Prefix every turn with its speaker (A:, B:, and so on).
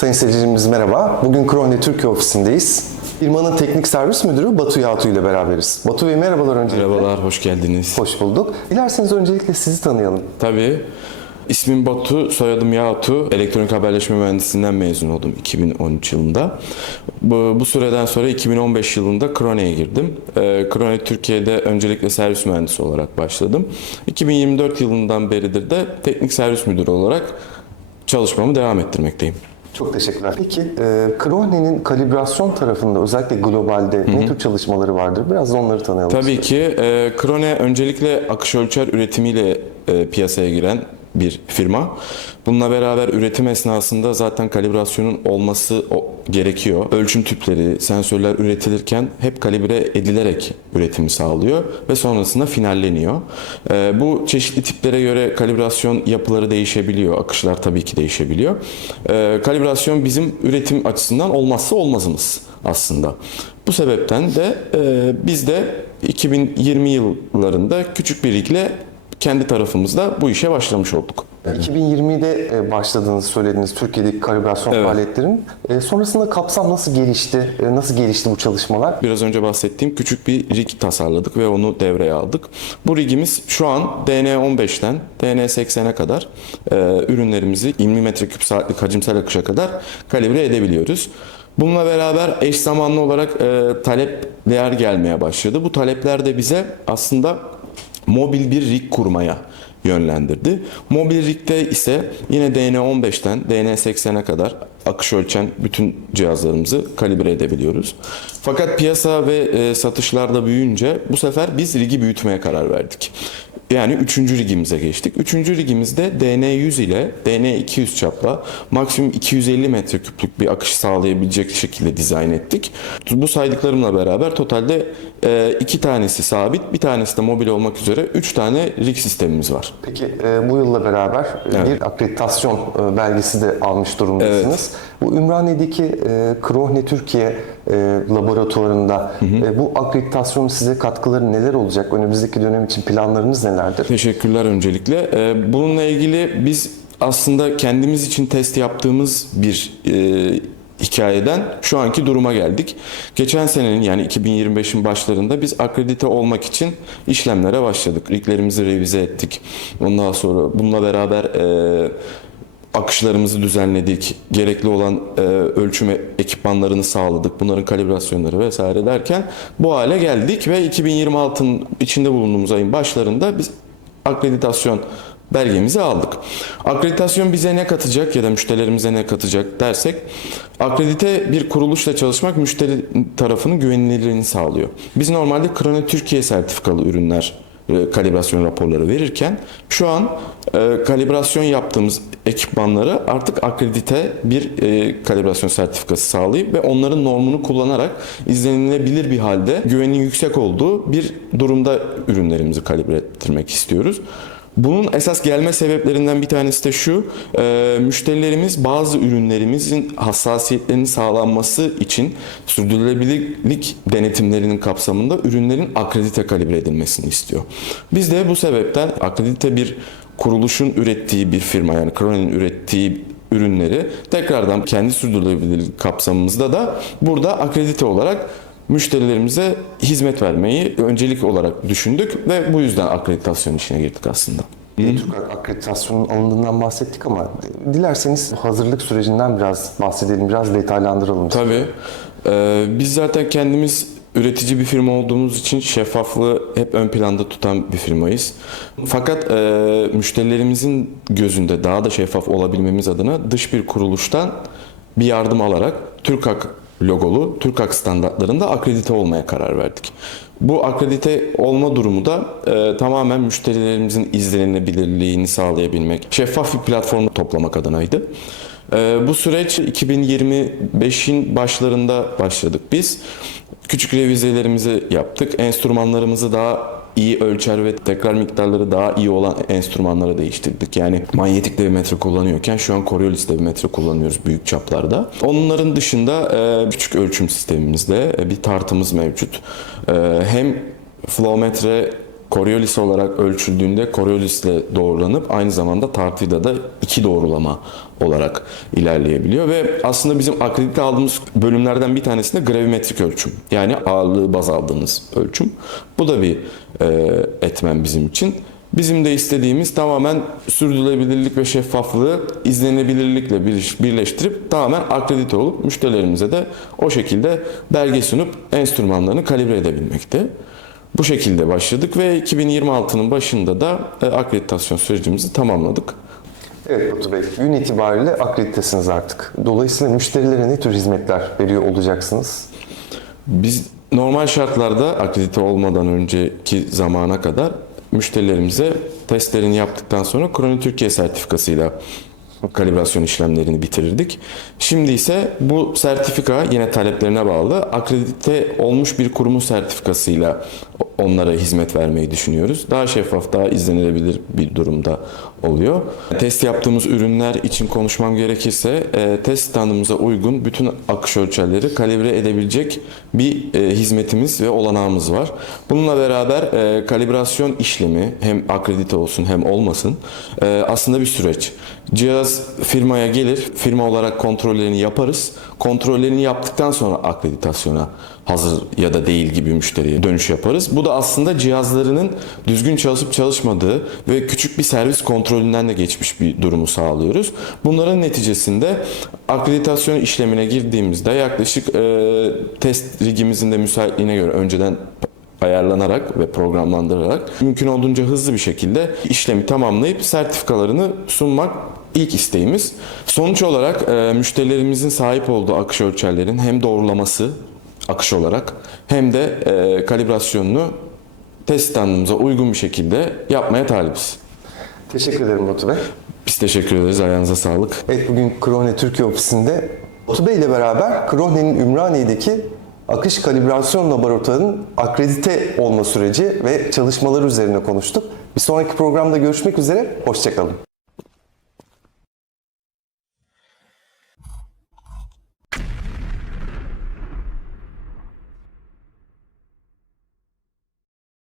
A: Sayın seyircilerimiz merhaba. Bugün Krone Türkiye ofisindeyiz. Firmanın teknik servis müdürü Batu Yatu ile beraberiz. Batu Bey merhabalar öncelikle.
B: Merhabalar, hoş geldiniz.
A: Hoş bulduk. Dilerseniz öncelikle sizi tanıyalım.
B: Tabii. İsmim Batu, soyadım Yağatu. Elektronik haberleşme mühendisliğinden mezun oldum 2013 yılında. Bu, bu süreden sonra 2015 yılında Krone'ye girdim. Ee, Krone Türkiye'de öncelikle servis mühendisi olarak başladım. 2024 yılından beridir de teknik servis müdürü olarak çalışmamı devam ettirmekteyim.
A: Çok teşekkürler. Peki e, Krone'nin kalibrasyon tarafında özellikle globalde ne tür çalışmaları vardır? Biraz da onları tanıyalım.
B: Tabii ki e, Krone öncelikle akış ölçer üretimiyle e, piyasaya giren bir firma. Bununla beraber üretim esnasında zaten kalibrasyonun olması gerekiyor. Ölçüm tüpleri, sensörler üretilirken hep kalibre edilerek üretimi sağlıyor ve sonrasında finalleniyor. E, bu çeşitli tiplere göre kalibrasyon yapıları değişebiliyor. Akışlar tabii ki değişebiliyor. E, kalibrasyon bizim üretim açısından olmazsa olmazımız aslında. Bu sebepten de e, biz de 2020 yıllarında küçük bir rigle kendi tarafımızda bu işe başlamış olduk.
A: 2020'de e, başladığınızı söylediniz Türkiye'deki kalibrasyon
B: Evet.
A: faaliyetlerin. E, sonrasında kapsam nasıl gelişti? E, nasıl gelişti bu çalışmalar?
B: Biraz önce bahsettiğim küçük bir rig tasarladık ve onu devreye aldık. Bu rigimiz şu an DN15'ten DN80'e kadar ürünlerimizi 20 metreküp saatlik hacimsel akışa kadar kalibre edebiliyoruz. Bununla beraber eş zamanlı olarak e, talepler gelmeye başladı. Bu talepler de bize aslında mobil bir rig kurmaya yönlendirdi. Mobil rigde ise yine DN15'ten DN80'e kadar akış ölçen bütün cihazlarımızı kalibre edebiliyoruz. Fakat piyasa ve e, satışlarda büyüyünce bu sefer biz rigi büyütmeye karar verdik. Yani üçüncü rigimize geçtik. Üçüncü rigimizde DN100 ile DN200 çapla maksimum 250 metreküplük bir akış sağlayabilecek şekilde dizayn ettik. Bu saydıklarımla beraber totalde e, iki tanesi sabit, bir tanesi de mobil olmak üzere üç tane rig sistemimiz var.
A: Peki e, bu yılla beraber e, bir akreditasyon belgesi de almış durumdasınız. Bu Ümraniye'deki Krohne Türkiye e, laboratuvarında e, bu akreditasyonun size katkıları neler olacak? Önümüzdeki dönem için planlarınız nelerdir?
B: Teşekkürler öncelikle. Ee, Bununla ilgili biz aslında kendimiz için test yaptığımız bir e, hikayeden şu anki duruma geldik. Geçen senenin yani 2025'in başlarında biz akredite olmak için işlemlere başladık. Riglerimizi revize ettik. Ondan sonra bununla beraber e, akışlarımızı düzenledik. Gerekli olan e, ölçüm ekipmanlarını sağladık. Bunların kalibrasyonları vesaire derken bu hale geldik ve 2026'nın içinde bulunduğumuz ayın başlarında biz akreditasyon belgemizi aldık. Akreditasyon bize ne katacak ya da müşterilerimize ne katacak dersek akredite bir kuruluşla çalışmak müşteri tarafının güvenilirliğini sağlıyor. Biz normalde Krone Türkiye sertifikalı ürünler kalibrasyon raporları verirken şu an e, kalibrasyon yaptığımız ekipmanları artık akredite bir e, kalibrasyon sertifikası sağlayıp ve onların normunu kullanarak izlenilebilir bir halde güvenin yüksek olduğu bir durumda ürünlerimizi kalibre ettirmek istiyoruz. Bunun esas gelme sebeplerinden bir tanesi de şu, e, müşterilerimiz bazı ürünlerimizin hassasiyetlerinin sağlanması için sürdürülebilirlik denetimlerinin kapsamında ürünlerin akredite kalibre edilmesini istiyor. Biz de bu sebepten akredite bir kuruluşun ürettiği bir firma yani Cronin'in ürettiği ürünleri tekrardan kendi sürdürülebilirlik kapsamımızda da burada akredite olarak müşterilerimize hizmet vermeyi öncelik olarak düşündük ve bu yüzden akreditasyon işine girdik aslında.
A: Türk akreditasyonun alındığından bahsettik ama dilerseniz hazırlık sürecinden biraz bahsedelim, biraz detaylandıralım.
B: Tabii. Ee, biz zaten kendimiz üretici bir firma olduğumuz için şeffaflığı hep ön planda tutan bir firmayız. Fakat e, müşterilerimizin gözünde daha da şeffaf olabilmemiz adına dış bir kuruluştan bir yardım alarak TÜRKAK logolu TÜRKAK standartlarında akredite olmaya karar verdik. Bu akredite olma durumu da e, tamamen müşterilerimizin izlenebilirliğini sağlayabilmek, şeffaf bir platformu toplamak adınaydı. Ee, bu süreç 2025'in başlarında başladık biz. Küçük revizelerimizi yaptık. Enstrümanlarımızı daha iyi ölçer ve tekrar miktarları daha iyi olan enstrümanlara değiştirdik. Yani manyetik devimetre kullanıyorken şu an Coriolis devimetre kullanıyoruz büyük çaplarda. Onların dışında e, küçük ölçüm sistemimizde e, bir tartımız mevcut. E, hem flowmetre Coriolis olarak ölçüldüğünde Coriolis ile doğrulanıp aynı zamanda tartıyla da iki doğrulama olarak ilerleyebiliyor ve aslında bizim akredite aldığımız bölümlerden bir tanesi de gravimetrik ölçüm. Yani ağırlığı baz aldığımız ölçüm. Bu da bir e, etmen bizim için. Bizim de istediğimiz tamamen sürdürülebilirlik ve şeffaflığı izlenebilirlikle birleş- birleştirip tamamen akredite olup müşterilerimize de o şekilde belge sunup enstrümanlarını kalibre edebilmekte. Bu şekilde başladık ve 2026'nın başında da e, akreditasyon sürecimizi tamamladık.
A: Evet Batu Bey, gün itibariyle akreditesiniz artık. Dolayısıyla müşterilere ne tür hizmetler veriyor olacaksınız?
B: Biz normal şartlarda akredite olmadan önceki zamana kadar müşterilerimize testlerini yaptıktan sonra Kroni Türkiye sertifikasıyla kalibrasyon işlemlerini bitirirdik. Şimdi ise bu sertifika yine taleplerine bağlı akredite olmuş bir kurumun sertifikasıyla onlara hizmet vermeyi düşünüyoruz. Daha şeffaf, daha izlenilebilir bir durumda oluyor. Test yaptığımız ürünler için konuşmam gerekirse e, test standımıza uygun bütün akış ölçerleri kalibre edebilecek bir e, hizmetimiz ve olanağımız var. Bununla beraber e, kalibrasyon işlemi hem akredite olsun hem olmasın aslında bir süreç. Cihaz firmaya gelir, firma olarak kontrollerini yaparız. Kontrollerini yaptıktan sonra akreditasyona hazır ya da değil gibi müşteriye dönüş yaparız. Bu da aslında cihazlarının düzgün çalışıp çalışmadığı ve küçük bir servis kontrolünden de geçmiş bir durumu sağlıyoruz. Bunların neticesinde akreditasyon işlemine girdiğimizde yaklaşık e, test rigimizin de müsaitliğine göre önceden ayarlanarak ve programlandırarak mümkün olduğunca hızlı bir şekilde işlemi tamamlayıp sertifikalarını sunmak ilk isteğimiz. Sonuç olarak e, müşterilerimizin sahip olduğu akış ölçerlerin hem doğrulaması akış olarak hem de e, kalibrasyonunu test standımıza uygun bir şekilde yapmaya talibiz.
A: Teşekkür ederim Batu Bey.
B: Biz teşekkür ederiz. Ayağınıza sağlık.
A: Evet bugün Krohne Türkiye ofisinde Batu Bey ile beraber Krohne'nin Ümraniye'deki akış kalibrasyon laboratuvarının akredite olma süreci ve çalışmaları üzerine konuştuk. Bir sonraki programda görüşmek üzere, hoşçakalın.